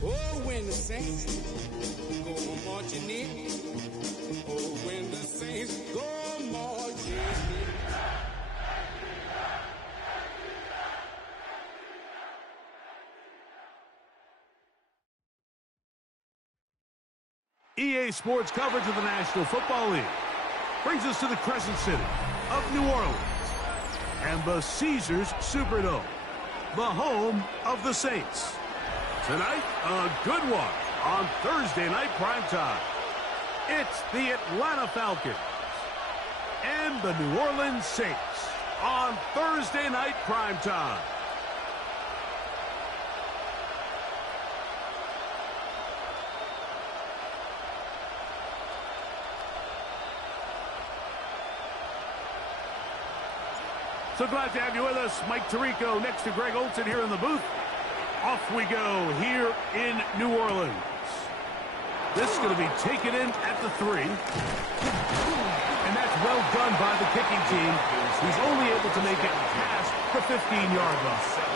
Oh, when the saints go marching in. Oh, when the saints go marching in. EA Sports coverage of the National Football League brings us to the Crescent City of New Orleans and the Caesars Superdome, the home of the Saints. Tonight, a good one on Thursday Night Primetime. It's the Atlanta Falcons and the New Orleans Saints on Thursday Night Primetime. So glad to have you with us. Mike Tirico next to Greg Olsen here in the booth. Off we go here in New Orleans. This is going to be taken in at the 3. And that's well done by the kicking team, who's only able to make it past the 15-yard line.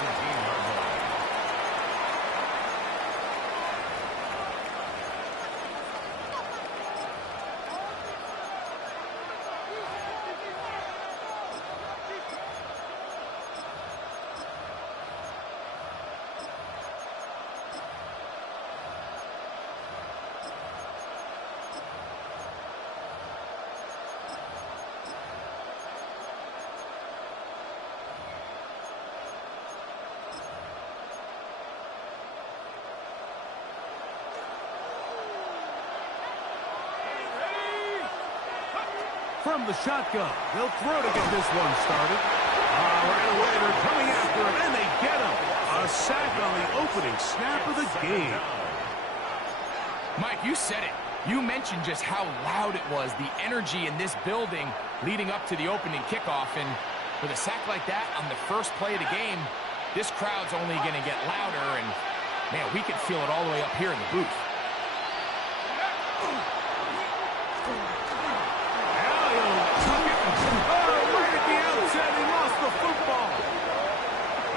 From the shotgun, they'll throw to get this one started. Right away, they're coming after him, and they get him. A sack on the opening snap of the game. Mike, you said it. You mentioned just how loud it was, the energy in this building leading up to the opening kickoff. And with a sack like that on the first play of the game, this crowd's only going to get louder. And, man, we can feel it all the way up here in the booth.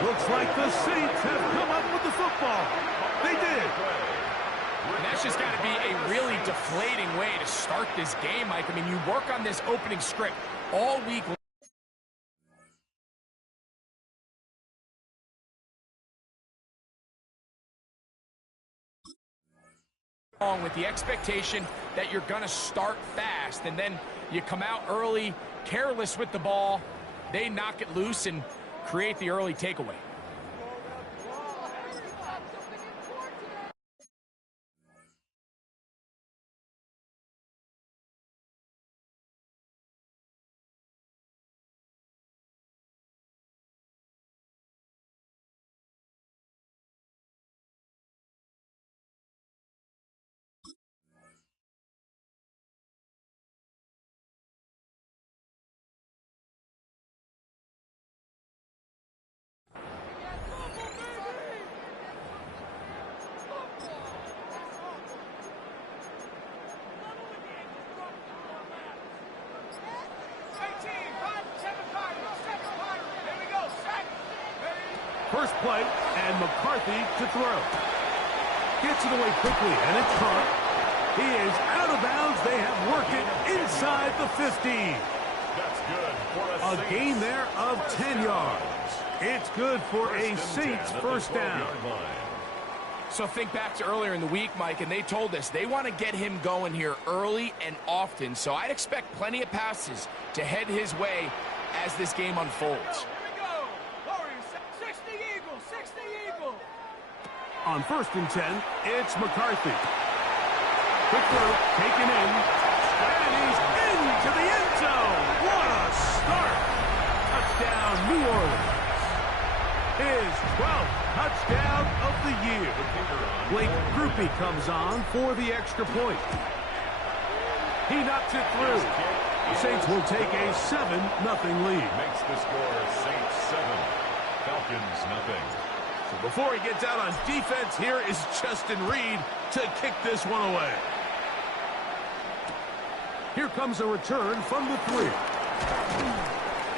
Looks like the Saints have come up with the football. They did. And that's just got to be a really deflating way to start this game, Mike. I mean, you work on this opening script all week long with the expectation that you're going to start fast, and then you come out early, careless with the ball. They knock it loose and create the early takeaway. First play, and McCarthy to throw. Gets it away quickly, and it's caught. He is out of bounds. They have worked it inside the 15. That's good for a gain there of 10 yards. It's good for a Saints first down. So think back to earlier in the week, Mike, and they told us they want to get him going here early and often. So I'd expect plenty of passes to head his way as this game unfolds. On 1st and 10, it's McCarthy. Quick throw, taken in, and he's into the end zone. What a start! Touchdown, New Orleans. his 12th touchdown of the year. Blake Grupe comes on for the extra point. He knocks it through. The Saints will take a 7-0 lead. Makes the score Saints 7, Falcons 0. So before he gets out on defense, here is Justin Reed to kick this one away. Here comes a return from the 3.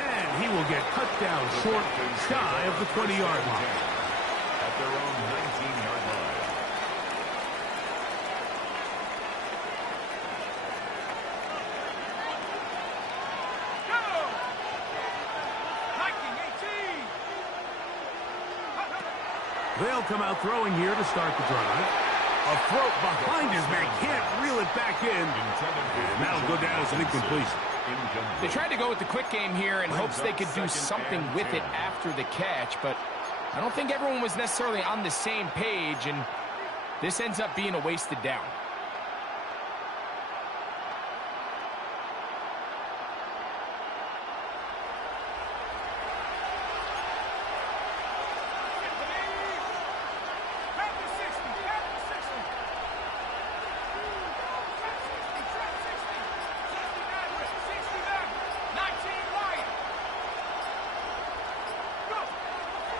And he will get cut down short, shy of the 20-yard line. At their own 19-yard line. They'll come out throwing here to start the drive. A throw behind his man, can't reel it back in. And that'll go down as an incompletion. They tried to go with the quick game here in hopes they could do something with it after the catch, but I don't think everyone was necessarily on the same page, and this ends up being a wasted down.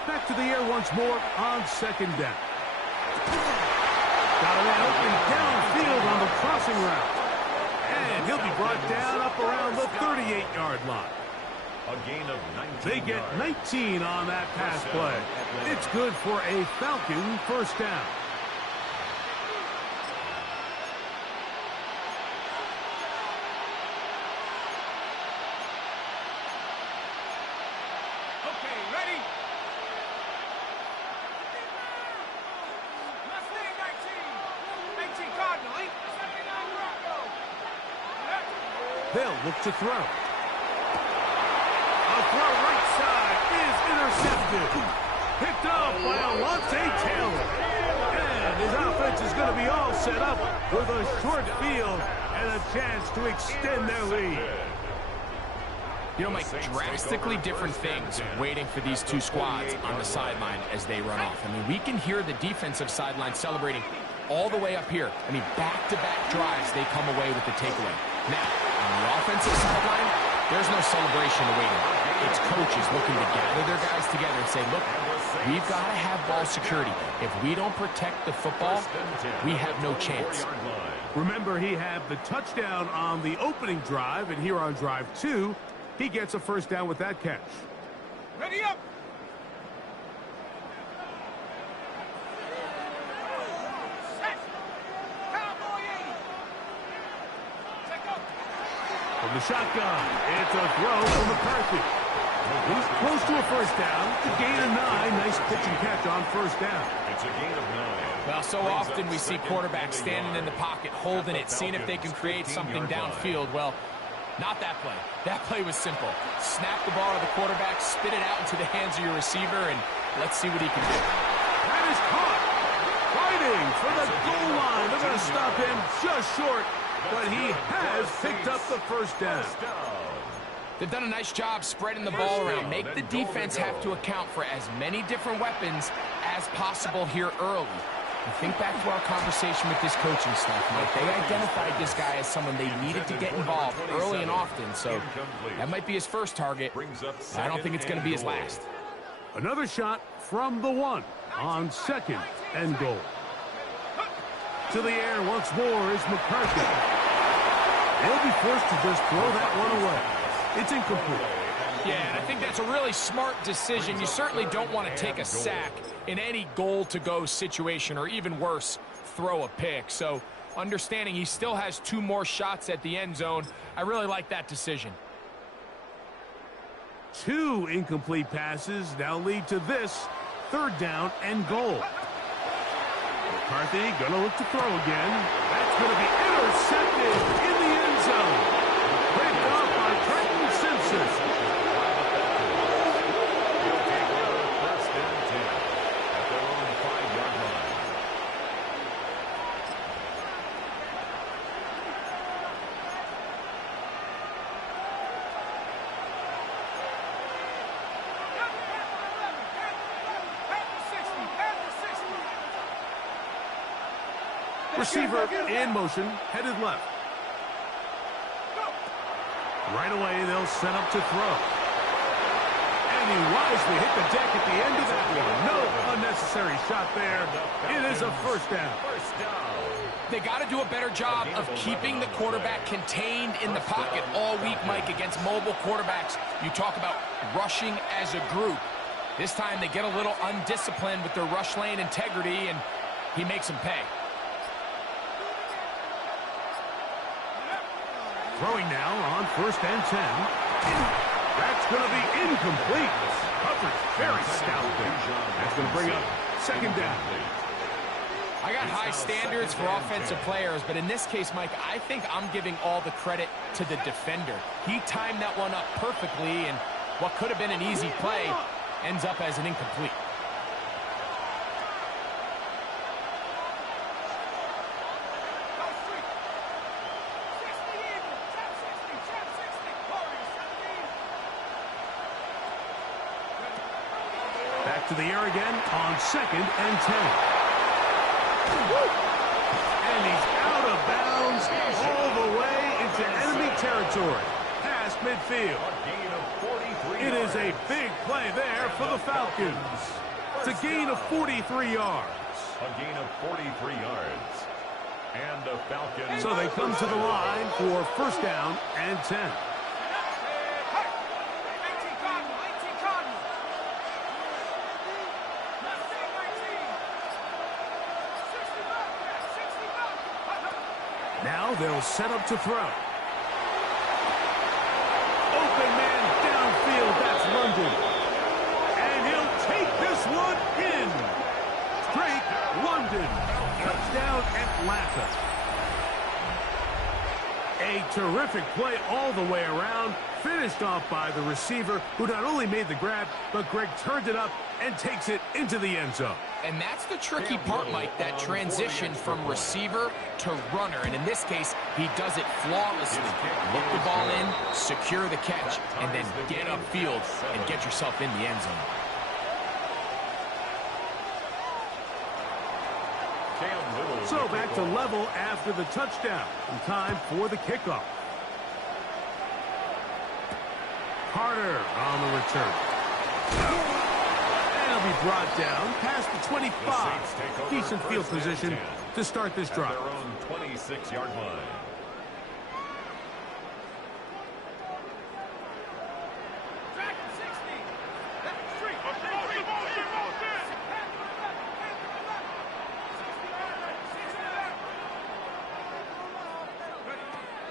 Back to the air once more on second down. Got a man open downfield on the crossing route. And he'll be brought down up around the 38-yard line. A gain of 19 They get yards. 19 on that pass play. It's good for a Falcon first down. Okay, ready? Mustang 19 Cardinal, 879 Bronco. They'll look to throw. A throw right side is intercepted. Picked off by Alontae Taylor. And his offense is going to be all set up with a short field and a chance to extend their lead. You know, Mike, drastically different things waiting for these two squads on the sideline as they run off. I mean, we can hear the defensive sideline celebrating all the way up here. I mean, back-to-back drives, they come away with the takeaway. Now, on the offensive sideline, there's no celebration awaiting. It's coaches looking to gather their guys together and say, look, we've got to have ball security. If we don't protect the football, we have no chance. Remember, he had the touchdown on the opening drive, and here on drive 2, he gets a first down with that catch. Ready up! Set! Cowboy 80! Check up! From the shotgun, it's a throw from McCarthy. He's close to a first down. It's a gain of 9. Nice pitch and catch on first down. It's a gain of 9. Well, so often we see quarterbacks standing in the pocket, holding it, seeing if they can create something downfield. Well, not that play. That play was simple. Snap the ball to the quarterback, spit it out into the hands of your receiver, and let's see what he can do. That is caught. Fighting for the goal line. They're going to stop him just short, but he has picked up the first down. They've done a nice job spreading the ball around. Make the defense have to account for as many different weapons as possible here early. And think back to our conversation with this coaching staff, Mike. They identified this guy as someone they needed to get involved early and often, so that might be his first target. I don't think it's going to be his last. Another shot from the 1 on second and goal. To the air once more is McCarthy. They'll be forced to just throw that one away. It's incomplete. Yeah, I think that's a really smart decision. You certainly don't want to take a sack in any goal-to-go situation, or even worse, throw a pick. So understanding he still has 2 more shots at the end zone, I really like that decision. 2 incomplete passes now lead to this third down and goal. McCarthy going to look to throw again. That's going to be intercepted in the end zone. Picked off by Trenton Simpson. Receiver in motion, headed left. Right away, they'll set up to throw. And he wisely hit the deck at the end of that one. No unnecessary shot there. It is a first down. They got to do a better job of keeping the quarterback contained in the pocket all week, Mike, against mobile quarterbacks. You talk about rushing as a group. This time they get a little undisciplined with their rush lane integrity, and he makes them pay. Throwing now on 1st and 10. That's going to be incomplete. Coverage very stout there. That's going to bring up 2nd down. I got high standards for offensive players, but in this case, Mike, I think I'm giving all the credit to the defender. He timed that one up perfectly, and what could have been an easy play ends up as an incomplete. Back to the air again on 2nd and 10. And he's out of bounds all the way into enemy territory, past midfield. It is a big play there for the Falcons. It's a gain of 43 yards. A gain of 43 yards. And the Falcons. So they come to the line for 1st down and 10. Now they'll set up to throw. Open man downfield, that's London. And he'll take this one in. Drake London. Touchdown Atlanta. A terrific play all the way around. Finished off by the receiver, who not only made the grab, but Greg turned it up and takes it into the end zone. And that's the tricky part, Mike, that transition from receiver to runner. And in this case, he does it flawlessly. Look the ball in, secure the catch, and then get upfield and get yourself in the end zone. So back to level after the touchdown. And time for the kickoff. Carter on the return. And he'll be brought down past the 25. Decent field position to start this drive. Their own 26-yard line.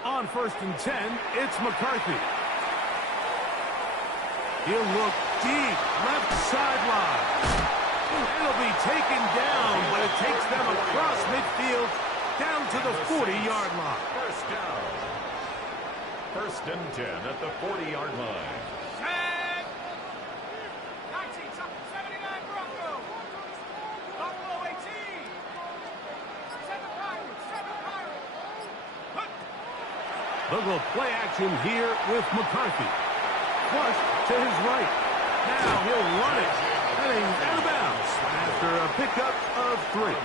On 1st and 10, it's McCarthy. He'll look deep, left sideline. It'll be taken down, but it takes them across midfield, down to the 40-yard line. First down. 1st and 10 at the 40-yard line. 1979 Bronco. Buffalo 18. 7 Pirates. 7 Pirates. They'll go play action here with McCarthy. Flush to his right. Now he'll run it. Heading out of bounds after a pickup of 3.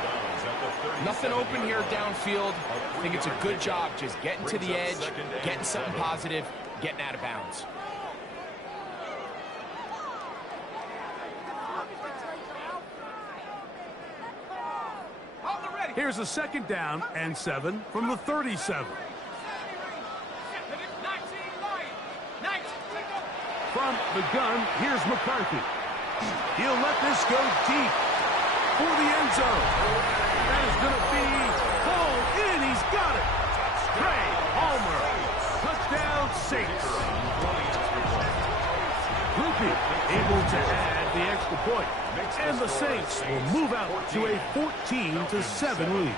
Nothing open here downfield. I think it's a good job just getting to the edge, getting something positive, getting out of bounds. Here's a 2nd down and 7 from the 37. From the gun, here's McCarthy. He'll let this go deep for the end zone. That is going to be pulled in. He's got it. Trey Palmer. Touchdown Saints. Lupi able to add the extra point. And the Saints will move out to a 14-7 lead.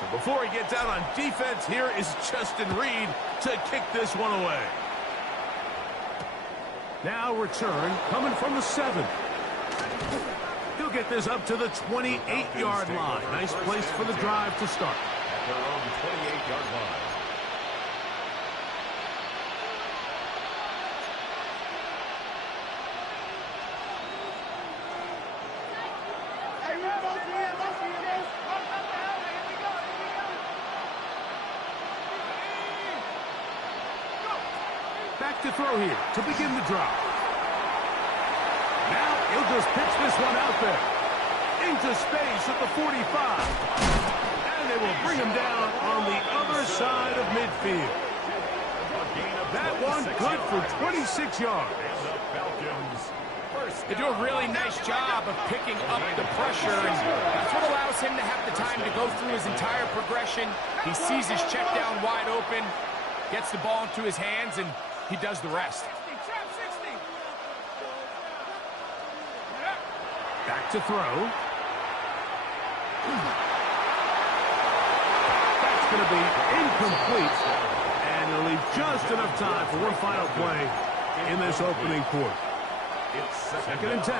So before he gets out on defense, here is Justin Reed to kick this one away. Now return coming from the 7. He'll get this up to the 28-yard line. Nice place for the drive to start. At their own 28-yard line. Back to throw here to begin the drive. Now he'll just pitch this one out there. Into space at the 45. And they will bring him down on the other side of midfield. That one good for 26 yards. They do a really nice job of picking up the pressure, and that's what allows him to have the time to go through his entire progression. He sees his check down wide open, gets the ball into his hands, and he does the rest. Back to throw. That's going to be incomplete, and he'll leave just enough time for one final play in this opening quarter. It's Second and 10.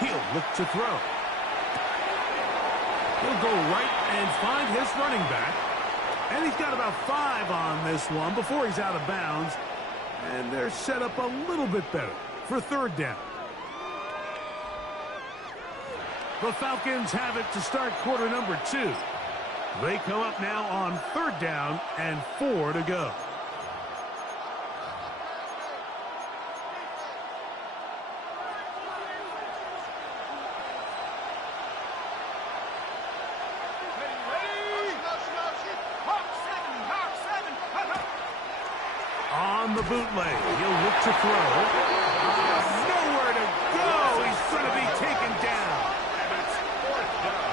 He'll look to throw. He'll go right and find his running back. And he's got about 5 on this one before he's out of bounds. And they're set up a little bit better for third down. The Falcons have it to start quarter number 2. They come up now on third down and 4 to go. On the bootleg, he'll look to throw. Nowhere to go. He's going to be taken down. And it's fourth down.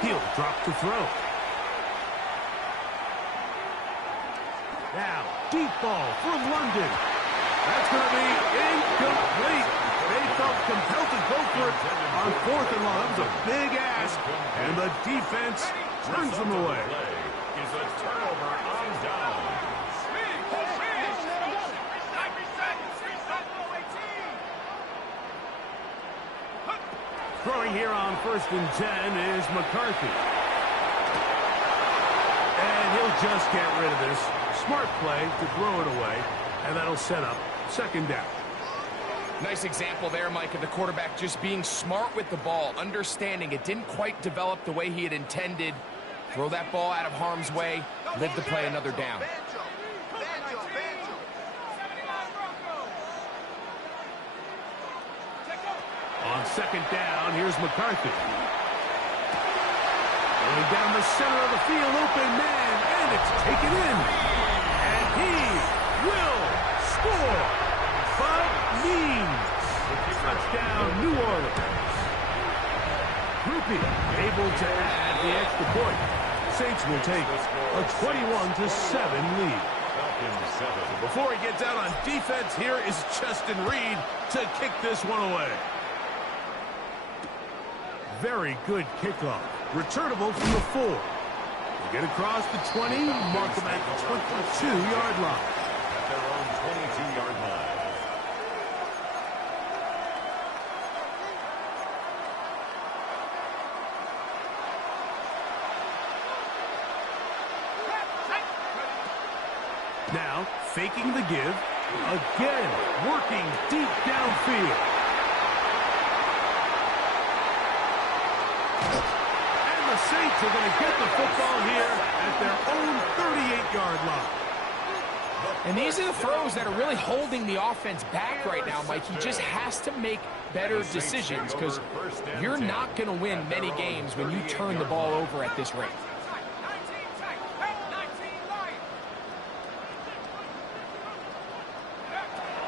He'll drop to throw. Now, deep ball for London. That's going to be incomplete. They felt compelled to go for it on fourth and long. That was a big ask, and the defense turns them away. Is a turnover on downs. Throwing here on first and 10 is McCarthy. And he'll just get rid of this. Smart play to throw it away, and that'll set up second down. Nice example there, Mike, of the quarterback just being smart with the ball, understanding it didn't quite develop the way he had intended. Throw that ball out of harm's way, live to play another down. On second down, here's McCarthy. Going down the center of the field, open man, and it's taken in. And he will score. But means touchdown, New Orleans. Rupi able to add the extra point. Saints will take a 21-7 lead. Before he gets out on defense, here is Justin Reed to kick this one away. Very good kickoff. Returnable from the 4. They get across the 20, mark them at the 22-yard line. At their own 22-yard line. Now, faking the give. Again, working deep downfield. And the Saints are going to get the football here at their own 38-yard line. And these are the throws that are really holding the offense back right now, Mike. He just has to make better decisions because you're not going to win many games when you turn the ball over at this rate.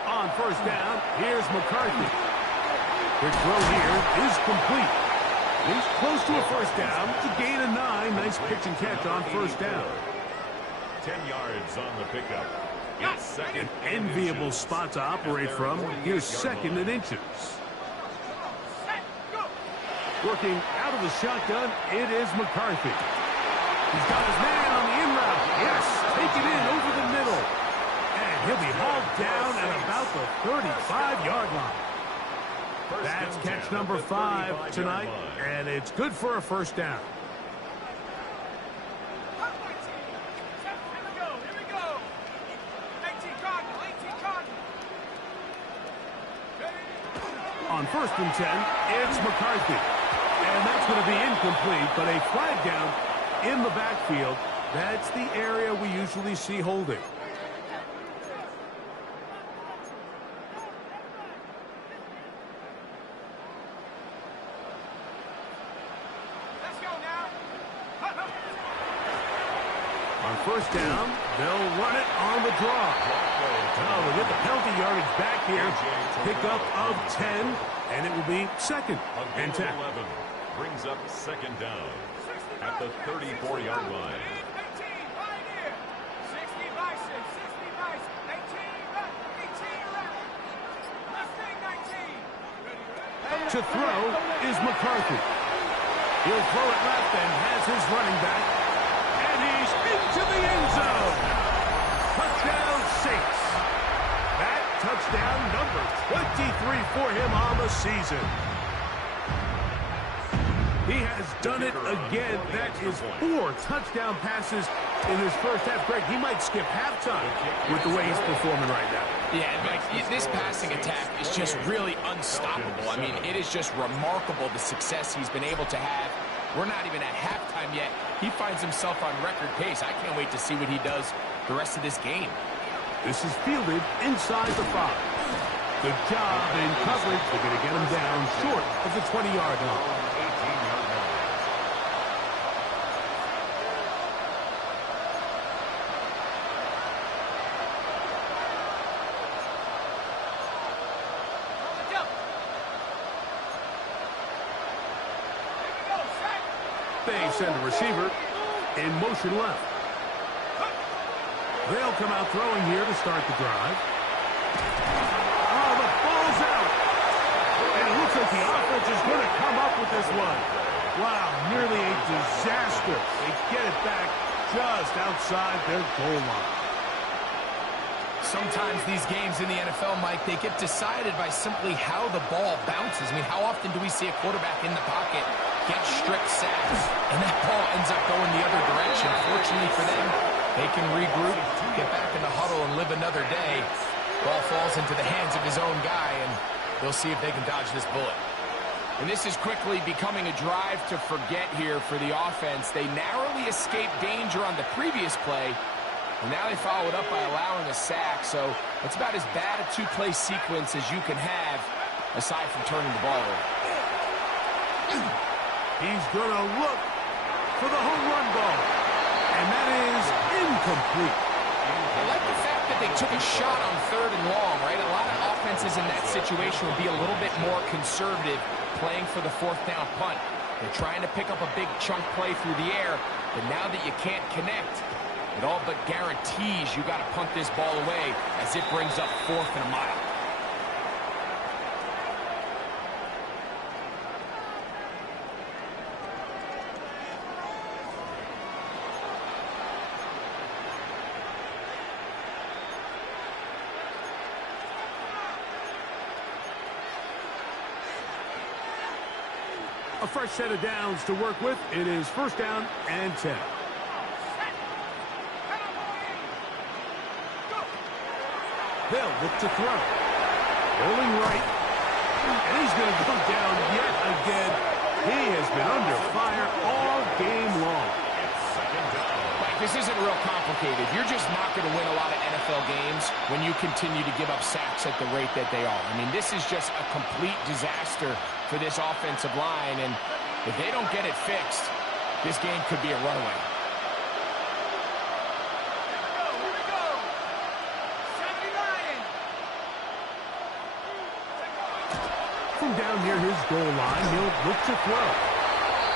On first down, here's McCarthy. Quick throw here is complete. He's close to a first down to gain a 9. Nice pitch and catch on first down. 10 yards on the pickup. It's second. Enviable spot to operate from. Here's second and inches. Working out of the shotgun, it is McCarthy. He's got his man on the in route. Yes, take it in over the middle. And he'll be hauled down at about the 35-yard line. That's catch number 5 tonight, and it's good for a first down. On 1st and 10, it's McCarthy. And that's going to be incomplete, but a flag down in the backfield. That's the area we usually see holding. On 1st down, they'll run it on the draw. Well, they'll get the penalty yardage back here. Pickup of 10, and it will be 2nd and 10. 11 brings up 2nd down at the 34-yard line. To throw is McCarthy. He'll throw it left and has his running back. And he's into the end zone. Touchdown, Saints. That touchdown number 23 for him on the season. He has done it again. That is 4 touchdown passes in his first half. Greg, he might skip halftime with the way he's performing right now. Yeah, Mike, this passing attack is just really unstoppable. I mean, it is just remarkable the success he's been able to have. We're not even at halftime yet. He finds himself on record pace. I can't wait to see what he does the rest of this game. This is fielded inside the 5. Good job in coverage. They're going to get him down short of the 20-yard line. They send a receiver in motion left. They'll come out throwing here to start the drive. Oh, the ball's out. And it looks like the offense is going to come up with this one. Wow, nearly a disaster. They get it back just outside their goal line. Sometimes these games in the NFL, Mike, they get decided by simply how the ball bounces. I mean, how often do we see a quarterback in the pocket get strict sacks, and that ball ends up going the other direction? Fortunately for them, they can regroup, get back in the huddle, and live another day. Ball falls into the hands of his own guy, and they'll see if they can dodge this bullet. And this is quickly becoming a drive to forget here for the offense. They narrowly escaped danger on the previous play, and now they follow it up by allowing a sack. So it's about as bad a two-play sequence as you can have, aside from turning the ball over. He's going to look for the home run ball. And that is incomplete. I like the fact that they took a shot on 3rd and long, right? A lot of offenses in that situation would be a little bit more conservative playing for the 4th down punt. They're trying to pick up a big chunk play through the air, but now that you can't connect, it all but guarantees you got to punt this ball away as it brings up 4th and a mile. A fresh set of downs to work with. It is 1st down and 10. They'll look to throw. Rolling right. And he's going to go down yet again. He has been under fire all game long. Mike, this isn't real complicated. You're just not going to win a lot of NFL games when you continue to give up sacks at the rate that they are. I mean, this is just a complete disaster for this offensive line, and if they don't get it fixed, this game could be a runaway. From down near his goal line, he'll look to throw.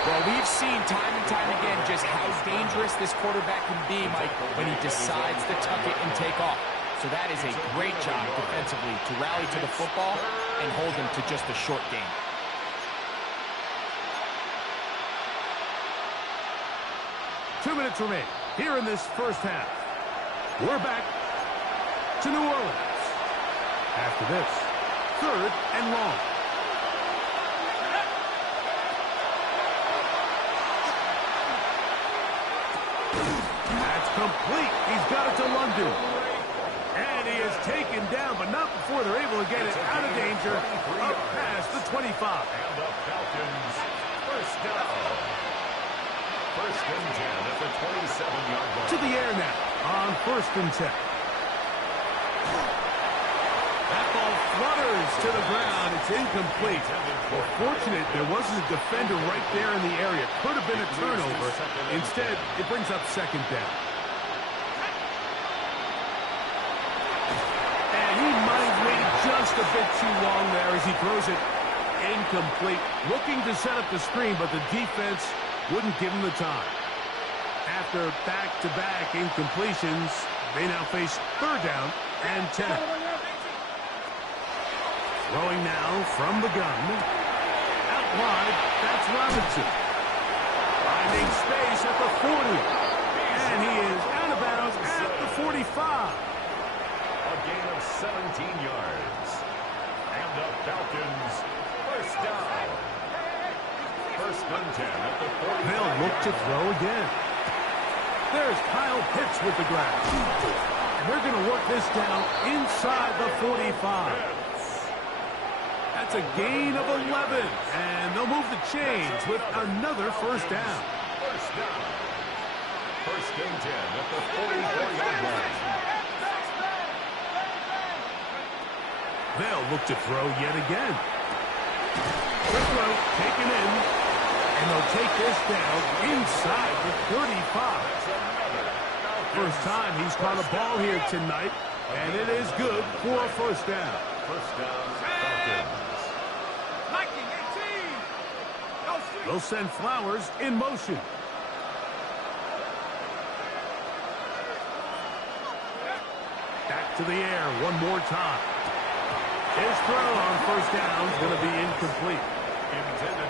Well, we've seen time and time again just how dangerous this quarterback can be, Mike, when he decides to tuck it and take off. So that is a great job defensively to rally to the football and hold him to just a short game. Two minutes remain here in this first half. We're back to New Orleans. After this, 3rd and long. That's complete. He's got it to London. And And he is taken down, but not before they're able to get it out of danger up past the 25. And the Falcons first down. First and 10 at the 27-yard line. To the air now on first and 10. That ball flutters to the ground. It's incomplete. Well, fortunate there wasn't a defender right there in the area. Could have been a turnover. Instead, it brings up second down. And he might have waited just a bit too long there as he throws it incomplete. Looking to set up the screen, but the defense wouldn't give him the time. After back-to-back incompletions, they now face third down and 10. Throwing now from the gun. Out wide, that's Robinson. Finding space at the 40. And he is out of bounds at the 45. A gain of 17 yards. And the Falcons first down. First and 10 at the 40. They'll look to throw again. There's Kyle Pitts with the grab. And they're going to work this down inside the 45. That's a gain of 11. And they'll move the chains with another first down. First down. First and 10 at the 44-yard line. They'll look to throw yet again. Quick throw taken in. And they'll take this down inside the 35. First time he's caught a ball here tonight. And it is good for a first down. First down, Falcons. They'll send Flowers in motion. Back to the air one more time. His throw on first down is going to be incomplete.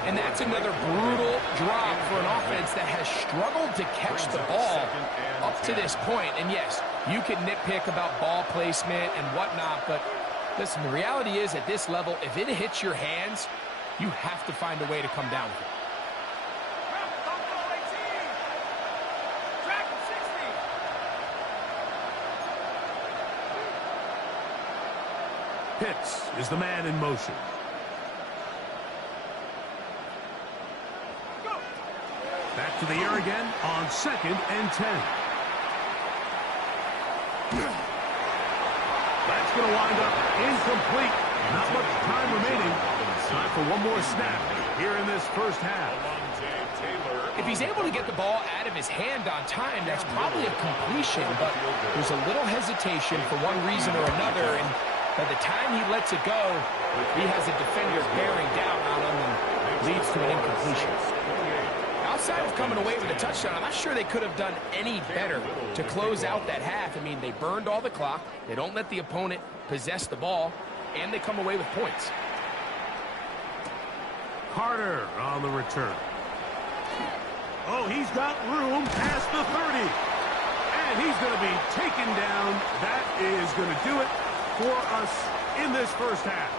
And that's another brutal drop for an offense that has struggled to catch the ball up to this point. And yes, you can nitpick about ball placement and whatnot, but listen, the reality is at this level, if it hits your hands, you have to find a way to come down with it. Pitts is the man in motion. Back to the air again on second and 10. That's going to wind up incomplete. Not much time remaining. Time for one more snap here in this first half. If he's able to get the ball out of his hand on time, that's probably a completion, but there's a little hesitation for one reason or another, and by the time he lets it go, he has a defender bearing down on him and leads to an incompletion. Outside of coming away with a touchdown, I'm not sure they could have done any better to close out that half. I mean, they burned all the clock, they don't let the opponent possess the ball, and they come away with points. Carter on the return. Oh, he's got room past the 30. And he's going to be taken down. That is going to do it for us in this first half.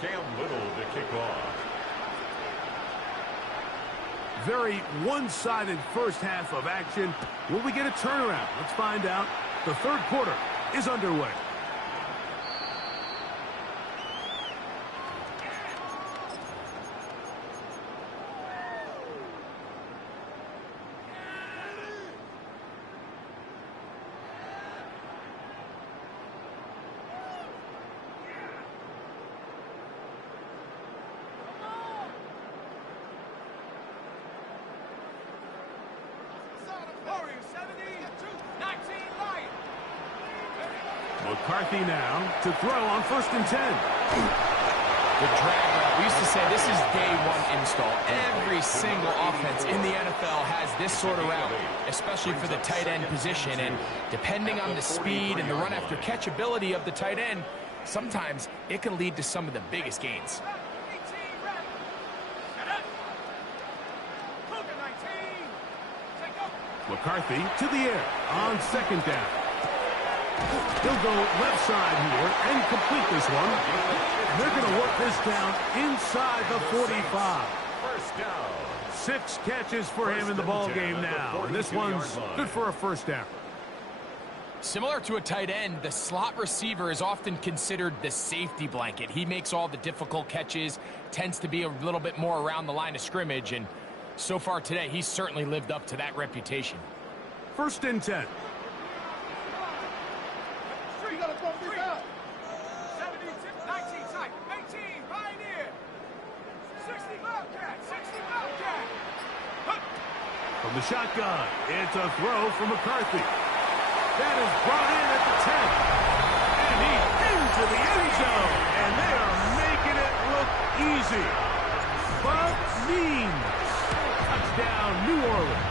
Cam Little to kick off. Very one-sided first half of action. Will we get a turnaround? Let's find out. The third quarter is underway. McCarthy now to throw on first and 10. The drag route. We used to say this is day one install. Every single offense in the NFL has this sort of route, especially for the tight end position. And depending on the speed and the run after catch ability of the tight end, sometimes it can lead to some of the biggest gains. McCarthy to the air on second down. He'll go left side here and complete this one. And they're going to work this down inside the 45. First down. 6 catches for him in the ball game now. And this one's good for a first down. Similar to a tight end, the slot receiver is often considered the safety blanket. He makes all the difficult catches, tends to be a little bit more around the line of scrimmage, and so far today, he's certainly lived up to that reputation. 1st and 10. You gotta throw this out. 17, 19, tight, 18, Pioneer. 60 Wildcat, 60 Wildcat. From the shotgun, it's a throw from McCarthy. That is brought in at the 10. And he's into the end zone. And they are making it look easy. But mean. Touchdown, New Orleans.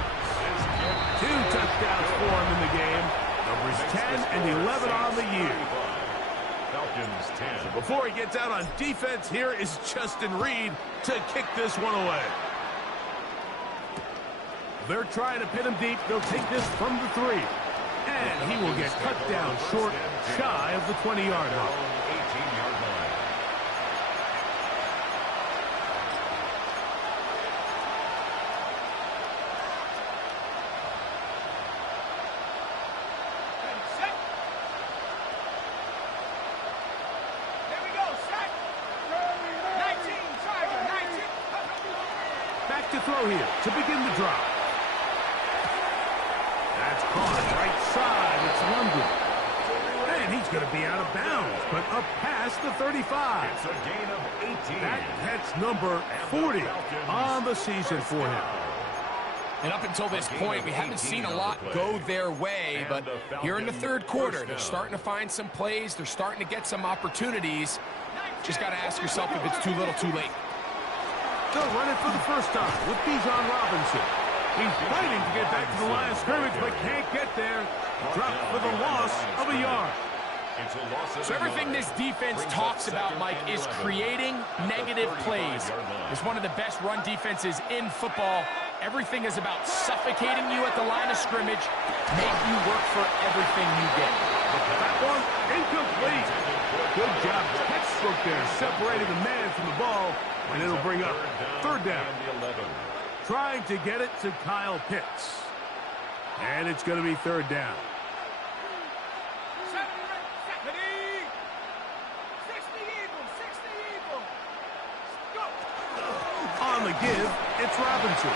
2 touchdowns for him in the game. Numbers 10 and 11 on the year. Falcons 10. So before he gets out on defense, here is Justin Reed to kick this one away. They're trying to pin him deep. They'll take this from the 3. And he will get cut down short, shy of the 20-yard line. 18-yard line. Set. Here we go, set. 19, Tiger, 19. Back to throw here to begin the drive. That's caught right side. It's London. And he's going to be out of bounds, but up past the 35. It's a gain of 18. That catch number 40 on the season for him. And up until this point, we haven't seen a lot go their way, but here in the 3rd quarter, they're starting to find some plays. They're starting to get some opportunities. Just got to ask yourself if it's too little, too late. They'll run it for the first time with Bijan Robinson. He's fighting to get back to the line of scrimmage, but can't get there. Dropped for the loss of a yard. So everything this defense talks about, Mike, is creating negative plays. It's one of the best run defenses in football. Everything is about suffocating you at the line of scrimmage, make you work for everything you get. That one incomplete. Good job. Textbook there, separating the man from the ball, and it'll bring up 3rd down. Trying to get it to Kyle Pitts. And it's going to be 3rd down. 70, 60 Eagles, 60 Eagles. Go. On the give, it's Robinson.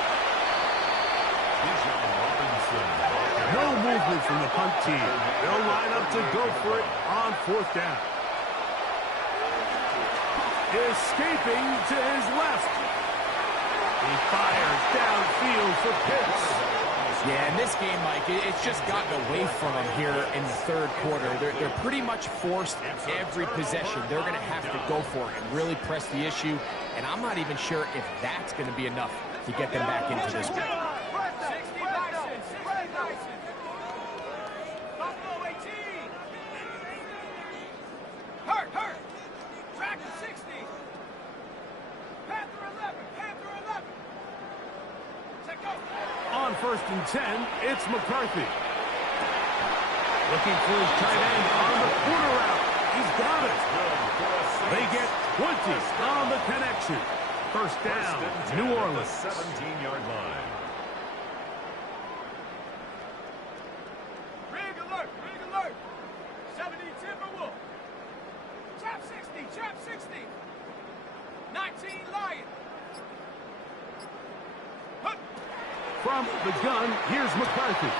No movement from the punt team. They'll line up to go for it on 4th down. Escaping to his left. He fires downfield for Pitts. Yeah, in this game, Mike, it's just gotten away from him here in the 3rd quarter. They're pretty much forced every possession. They're going to have to go for it and really press the issue. And I'm not even sure if that's going to be enough to get them back into this game. 60 Bison, 60 Bison. Buffalo 18. Hurt. Tractor 60. Panther 11, Panther 11. Set go. On 1st and 10, it's McCarthy. Looking for his tight end on the corner route. He's got it. They get 20 on the connection. 1st down, New Orleans. 17-yard line. Rig alert. 70 Timberwolf. Trap 60. 19 Lion. From the gun, here's McCarthy.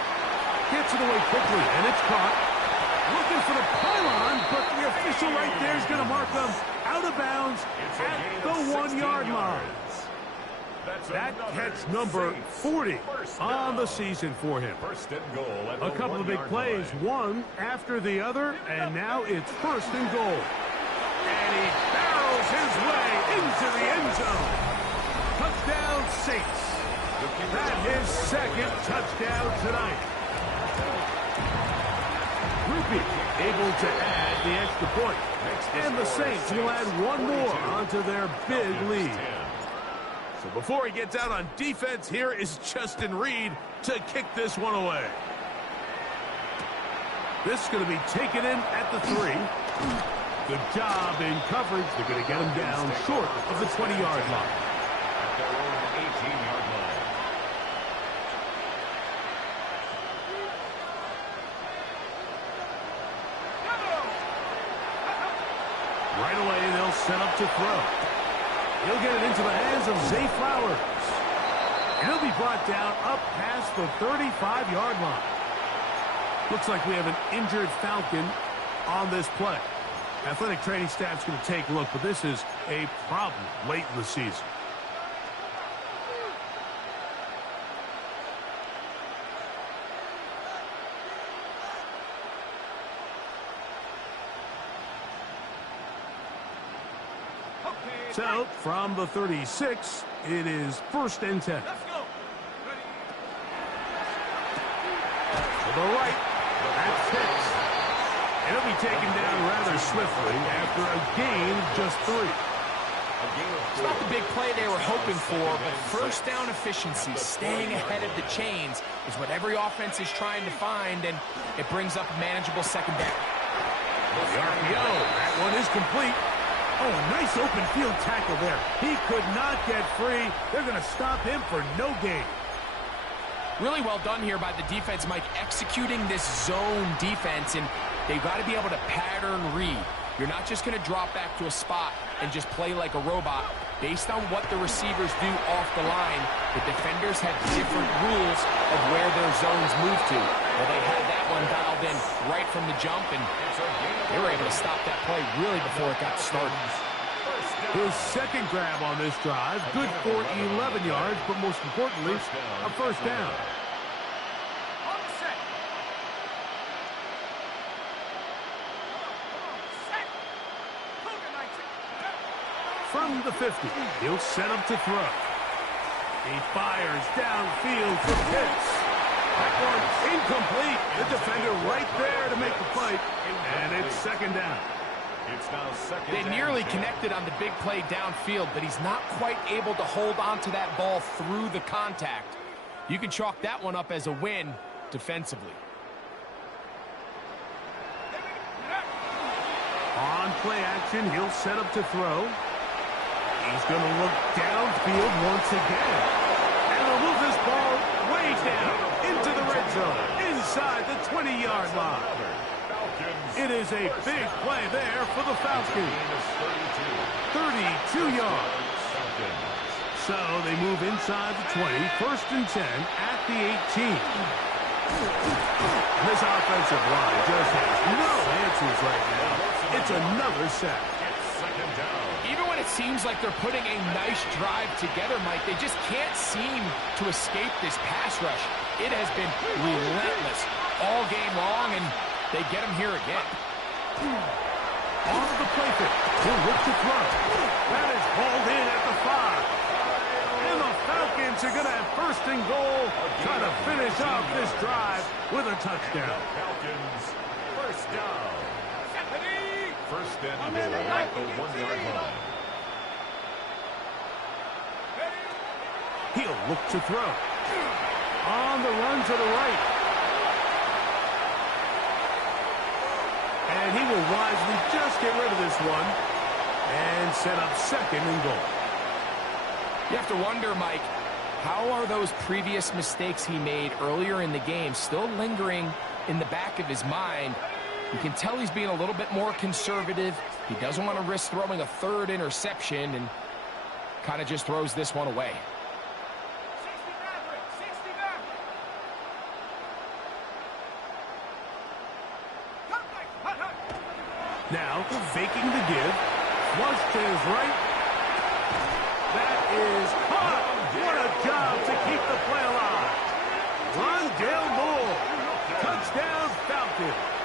Gets it away quickly, and it's caught. Looking for the pylon, but the official right there is going to mark them out of bounds at the 1-yard line. That catch number 40 on the season for him. 1st and goal at A couple of big plays, one after the other, and now it's 1st and goal. And he barrels his way into the end zone. Touchdown, Saints. That is 2nd touchdown tonight. Rupi able to add the extra point. And the Saints will add one more onto their big lead. So before he gets out on defense, here is Justin Reed to kick this one away. This is going to be taken in at the 3. Good job in coverage. They're going to get him down short of the 20-yard line. At their own 18-yard line. Right away, they'll set up to throw. He'll get it into the hands of Zay Flowers. And he'll be brought down up past the 35-yard line. Looks like we have an injured Falcon on this play. Athletic training staff's going to take a look, but this is a problem late in the season. So, from the 36, it is 1st and 10. Let's go. Ready. To the right, that's Hicks. And he'll be taken down rather swiftly after a gain of just 3. It's not the big play they were hoping for, but first down efficiency, staying ahead of the chains, is what every offense is trying to find, and it brings up a manageable second down. The RPO, that one is complete. Oh, nice open field tackle there. He could not get free. They're going to stop him for no gain. Really well done here by the defense, Mike, executing this zone defense, and they've got to be able to pattern read. You're not just going to drop back to a spot and just play like a robot. Based on what the receivers do off the line, the defenders have different rules of where their zones move to. Well, they had that one dialed in right from the jump, and they were able to stop that play really before it got started. His second grab on this drive, good for 11 yards, but most importantly, a first down. On the set. Set. Cougar 19. From the 50, he'll set up to throw. He fires downfield for Pitts. That one incomplete. The defender right there to make the fight, and it's second down. It's now second They down. nearly connected on the big play downfield, but he's not quite able to hold on to that ball through the contact. You can chalk that one up as a win defensively. On play action, he'll set up to throw. He's going to look downfield once again. And he'll move this ball way down into the red zone, inside the 20-yard line. It is a big play there for the Falcons. 32 yards. So they move inside the 20, 1st and 10 at the 18. This offensive line just has no answers right now. It's another sack. Even when it seems like they're putting a nice drive together, Mike, they just can't seem to escape this pass rush. It has been relentless all game long, and they get him here again. Off the play pick. He'll look to throw. That is hauled in at the 5. And the Falcons are going to have 1st and goal, trying to finish off this drive with a touchdown. Falcons, first down. Ready. First and goal at the 1-yard line. He'll look to throw. On the run to the right. And he will wisely just get rid of this one and set up 2nd and goal. You have to wonder, Mike, how are those previous mistakes he made earlier in the game still lingering in the back of his mind? You can tell he's being a little bit more conservative. He doesn't want to risk throwing a 3rd interception and kind of just throws this one away. 60 back. Now, faking the give. Flush to his right. That is caught. What a job to keep the play alive. Rondale Moore. Touchdown Falcons.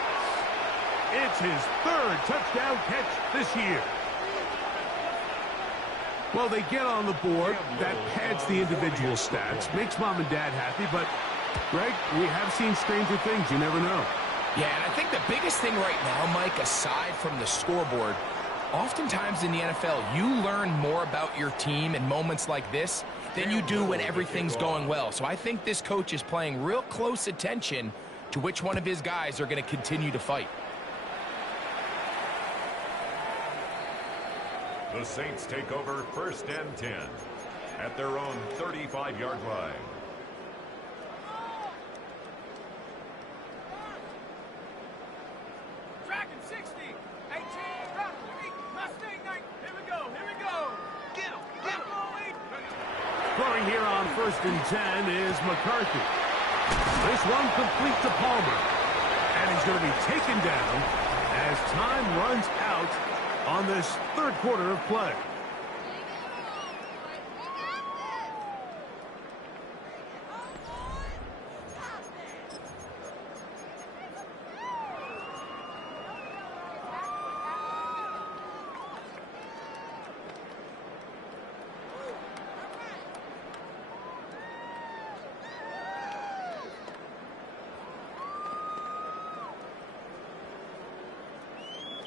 It's his 3rd touchdown catch this year. Well, they get on the board. That pads the individual stats. Makes mom and dad happy, but, Greg, we have seen stranger things. You never know. Yeah, and I think the biggest thing right now, Mike, aside from the scoreboard, oftentimes in the NFL, you learn more about your team in moments like this than you do when everything's going well. So I think this coach is paying real close attention to which one of his guys are going to continue to fight. The Saints take over 1st and 10 at their own 35-yard line. Dragon 60. 18. Rock. Throwing here on 1st and 10 is McCarthy. This one complete to Palmer. And he's going to be taken down as time runs out on this third quarter of play.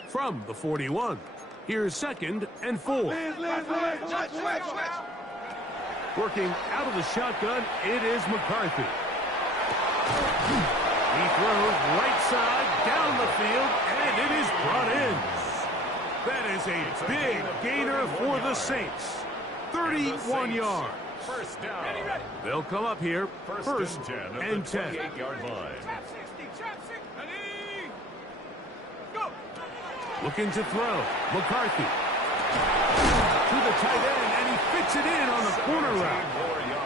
From the 41, here's 2nd and 4. Working out of the shotgun, it is McCarthy. He throws right side down the field, and it is brought in. That is a big gainer for the Saints. 31 yards. First down. They'll come up here, 1st and 10. 28-yard line. Trap 60, trap 60. Ready? Go. Looking to throw. McCarthy. To the tight end, and he fits it in on the corner route.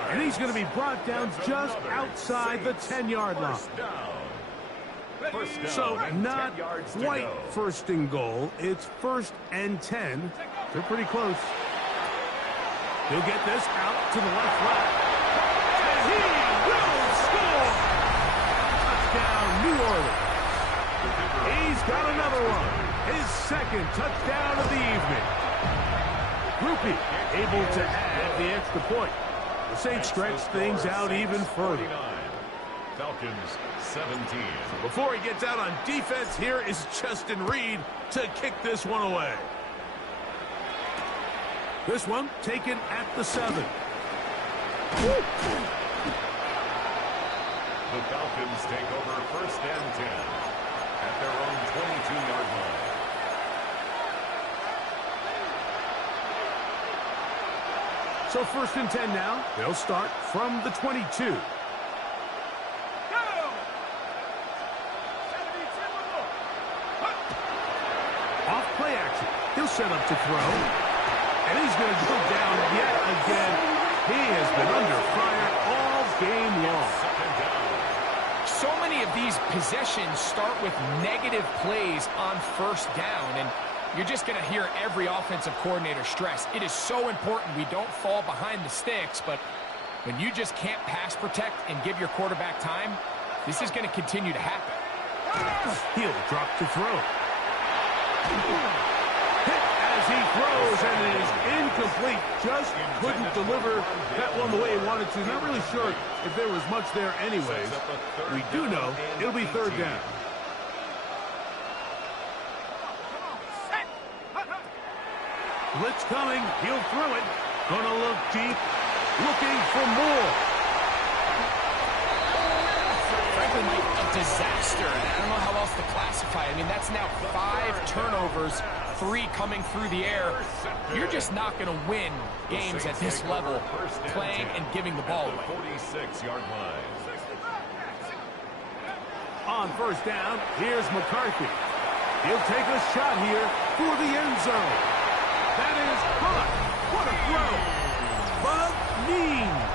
And he's going to be brought down just outside the 10-yard line. First down. So And not 10 yards to quite go. 1st and goal. It's 1st and 10. They're pretty close. He'll get this out to the left flat. And he will score! Touchdown, New Orleans. He's got another one. His 2nd touchdown of the evening. Groupie able to add the extra point. The Saints stretch things out even further. 49. Falcons 17. Before he gets out on defense, here is Justin Reed to kick this one away. This one taken at the 7. The Falcons take over 1st and 10 at their own 22-yard line. So 1st and 10 now. They'll start from the 22. Go. 72 Off play action. He'll set up to throw. And he's going to go down yet again. He has been under fire all game long. Second down. So many of these possessions start with negative plays on 1st down, and you're just going to hear every offensive coordinator stress. It is so important we don't fall behind the sticks, but when you just can't pass protect and give your quarterback time, this is going to continue to happen. He'll drop to throw. Hit as he throws, and it is incomplete. Just couldn't deliver that one the way he wanted to. Not really sure if there was much there anyways. We do know it'll be 3rd down. Blitz coming. He'll throw it. Gonna look deep. Looking for more. Frankly, a disaster. And I don't know how else to classify it. I mean, that's now 5 turnovers, 3 coming through the air. You're just not going to win games at this level playing and giving the ball away. 46-yard line. On 1st down, here's McCarthy. He'll take a shot here for the end zone. That is caught. What a throw. But means.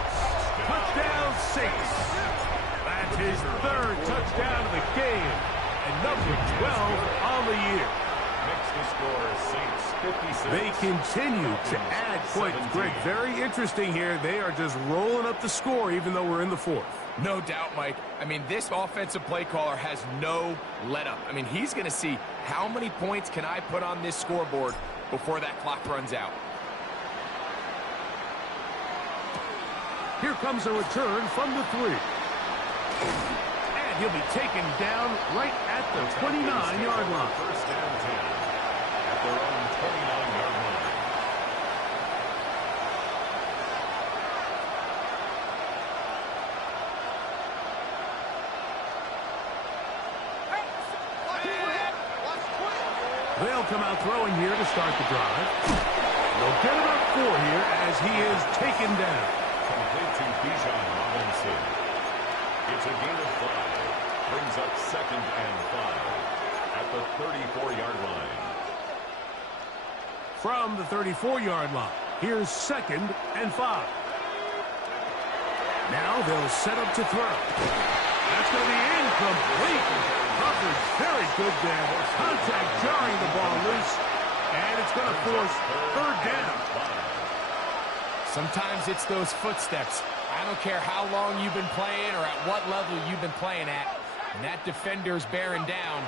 Touchdown Saints. That's his 3rd touchdown of the game. And number 12 on the year. Makes the score Saints 56. They continue to add points. Greg, very interesting here. They are just rolling up the score even though we're in the 4th. No doubt, Mike. I mean, this offensive play caller has no let-up. I mean, he's going to see how many points can I put on this scoreboard before that clock runs out. Here comes a return from the 3. And he'll be taken down right at the 29-yard line. 1st and 10 at their own 29-yard line. They'll come out throwing here to start the drive. They'll get about 4 here as he is taken down. Complete to Bijan Robinson. It's a gain of 5. Brings up 2nd and 5 at the 34-yard line. From the 34-yard line, here's 2nd and 5. Now they'll set up to throw. That's going to be incomplete. Coverage very good there. Contact jarring the ball loose. And it's going to force third down. Sometimes it's those footsteps. I don't care how long you've been playing or at what level you've been playing at. And that defender's bearing down.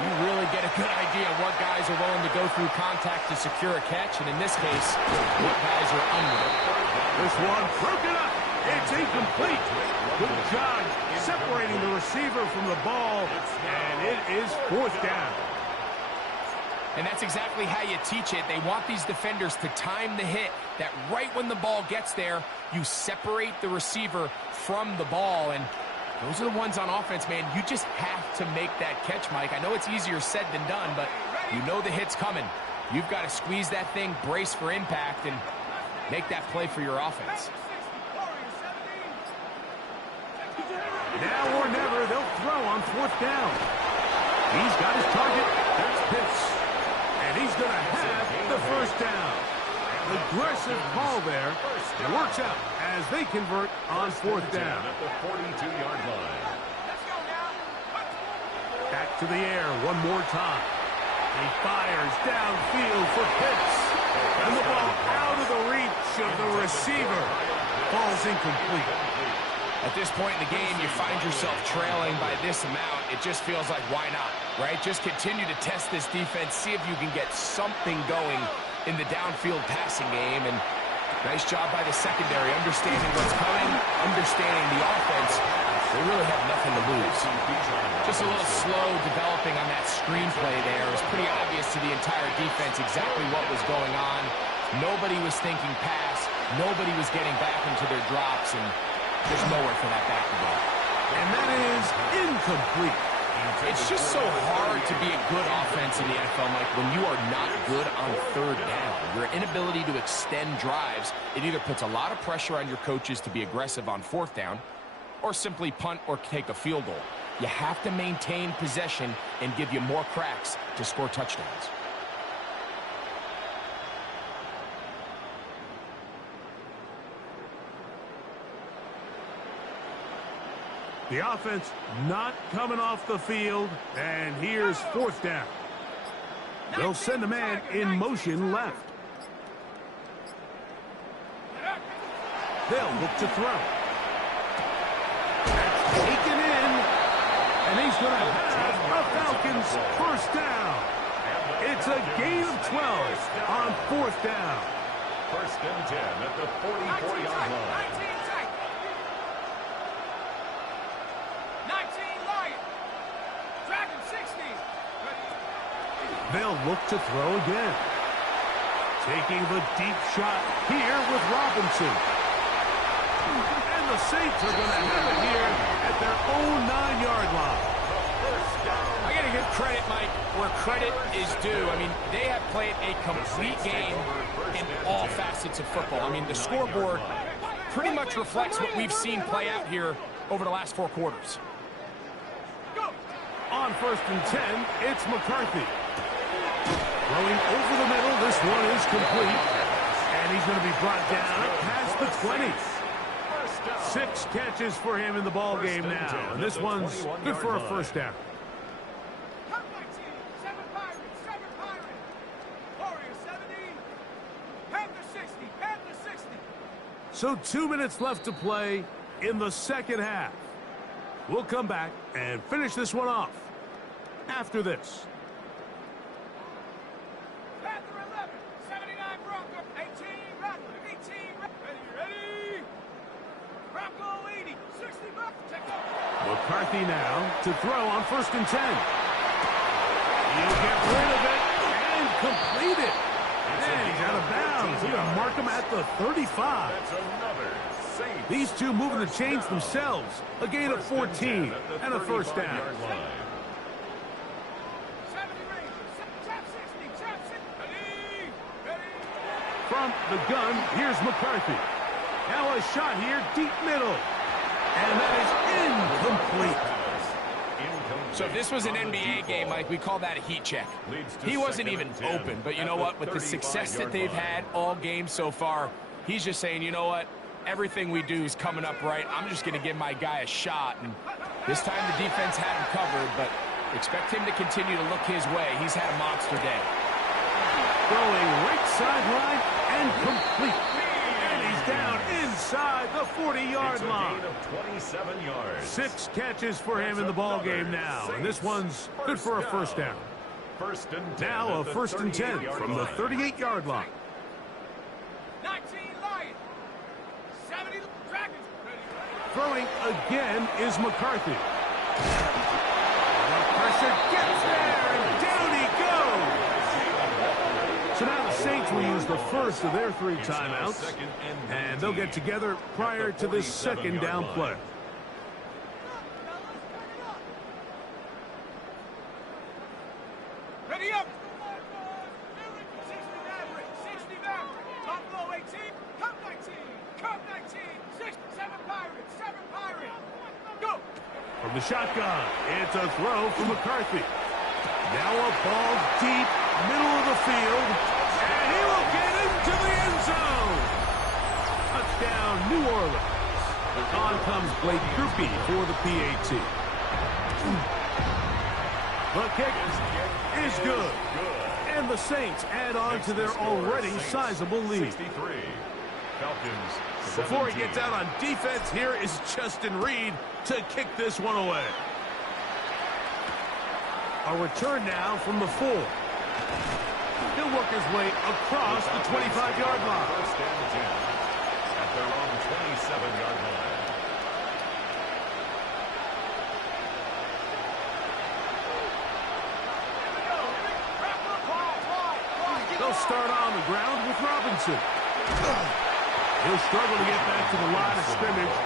You really get a good idea of what guys are willing to go through contact to secure a catch. And in this case, what guys are unwilling. This one broken up. It's incomplete. Good job separating the receiver from the ball. And it is fourth down. And that's exactly how you teach it. They want these defenders to time the hit, that right when the ball gets there, you separate the receiver from the ball. And those are the ones on offense, man. You just have to make that catch, Mike. I know it's easier said than done, but you know the hit's coming. You've got to squeeze that thing, brace for impact, and make that play for your offense. Now or never, they'll throw on fourth down. He's got his target. That's Pitts. And he's going to have the first down. Aggressive call there. It works out as they convert on fourth down. At the 42-yard line. Back to the air one more time. He fires downfield for Pitts. And the ball out of the reach of the receiver. Ball's incomplete. At this point in the game, you find yourself trailing by this amount. It just feels like, why not, right? Just continue to test this defense, see if you can get something going in the downfield passing game. And nice job by the secondary, understanding what's coming, understanding the offense. They really have nothing to lose. Just a little slow developing on that screenplay there. It was pretty obvious to the entire defense exactly what was going on. Nobody was thinking pass. Nobody was getting back into their drops, and there's nowhere for that back to go. And that is incomplete. It's just so hard to be a good offense in the NFL, Mike, when you are not good on third down. Your inability to extend drives, it either puts a lot of pressure on your coaches to be aggressive on fourth down or simply punt or take a field goal. You have to maintain possession and give you more cracks to score touchdowns. The offense not coming off the field, and here's fourth down. They'll send a man in motion left. They'll look to throw. That's taken in, and he's going to have a Falcons first down. It's a gain of 12 on fourth down. First and 10 at the 44-yard line. They'll look to throw again. Taking the deep shot here with Robinson. And the Saints are going to have it here at their own 9-yard line. I got to give credit, Mike, where credit is due. I mean, they have played a complete game in all facets of football. I mean, the scoreboard pretty much reflects what we've seen play out here over the last 4 quarters. On first and 10, it's McCarthy. Throwing over the middle, this one is complete. And he's going to be brought down past the 20. 6 catches for him in the ball game now. And this one's good for a first down. So 2 minutes left to play in the second half. We'll come back and finish this one off after this. McCarthy now to throw on first and 10. He'll get rid of it and complete it. And he's out of bounds. He's going to mark him at the 35. These two moving the chains themselves. A gain of 14 and a first down. From the gun, here's McCarthy. Now a shot here, deep middle. And that is incomplete. So if this was an NBA game, Mike, we call that a heat check. He wasn't even open, but you know what? With the success that they've had all game so far, he's just saying, you know what? everything we do is coming up right. I'm just going to give my guy a shot. And this time the defense had him covered, but expect him to continue to look his way. He's had a monster day. Throwing right sideline and complete. And he's down inside the 40-yard line. Gain of 27 yards. 6 catches for him in the ball game now. And this one's good for a first down. First and 10. Now a first and 10 from the 38-yard line. 19 Lions. 70 Dragons. Throwing again is McCarthy. The pressure gets there, and down he goes. So now the Saints will use the first of their 3 timeouts, and they'll get together prior to this second down play. Ready up. 60 Maverick. 60 Maverick. Buffalo 18. Cup 19. Cup 19. 6, 7 Pirates. 7 Pirates. Go. From the shotgun, it's a throw from McCarthy. Now a ball deep, middle of the field, and he will get into the end zone. Touchdown, New Orleans. On comes Blake Grupe for the PAT. The kick is good. And the Saints add on to their already sizable lead. 63. Falcons. Before he gets out on defense, here is Justin Reed to kick this one away. A return now from the 4. He'll work his way across the 25-yard line. First and 10 at their own 27-yard line. They'll start on the ground with Robinson. He'll struggle to get back to the line of scrimmage.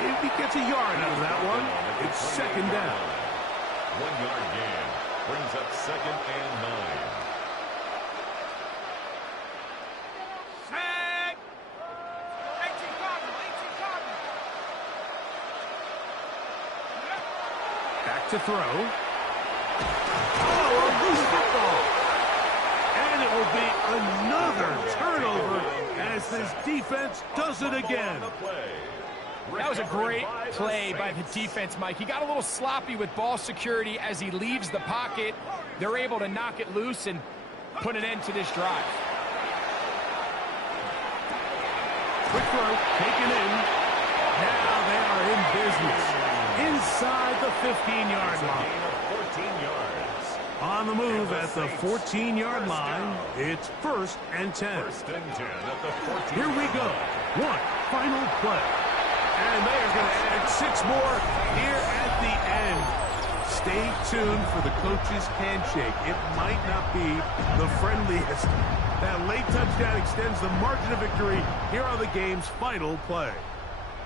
Maybe he gets a yard out of that one. It's second down. 1-yard gain brings up second and 9. Set. 18 Cardinals. 18 Cardinals. Back to throw. Oh, a loose football. And it will be another turnover as this defense does it again. That was a great play by the defense, Mike. He got a little sloppy with ball security as he leaves the pocket. They're able to knock it loose and put an end to this drive. Quick throw, taken in. Now they are in business. Inside the 15-yard line. Gain of 14 yards. On the move at the 14-yard line, it's first and 10. First and 10 at the 14. Here we go. One final play. And they are going to add 6 more here at the end. Stay tuned for the coach's handshake. It might not be the friendliest. That late touchdown extends the margin of victory here on the game's final play.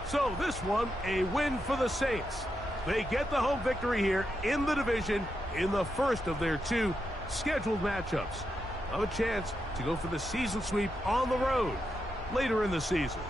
So this one, a win for the Saints. They get the home victory here in the division in the first of their 2 scheduled matchups. Have a chance to go for the season sweep on the road later in the season.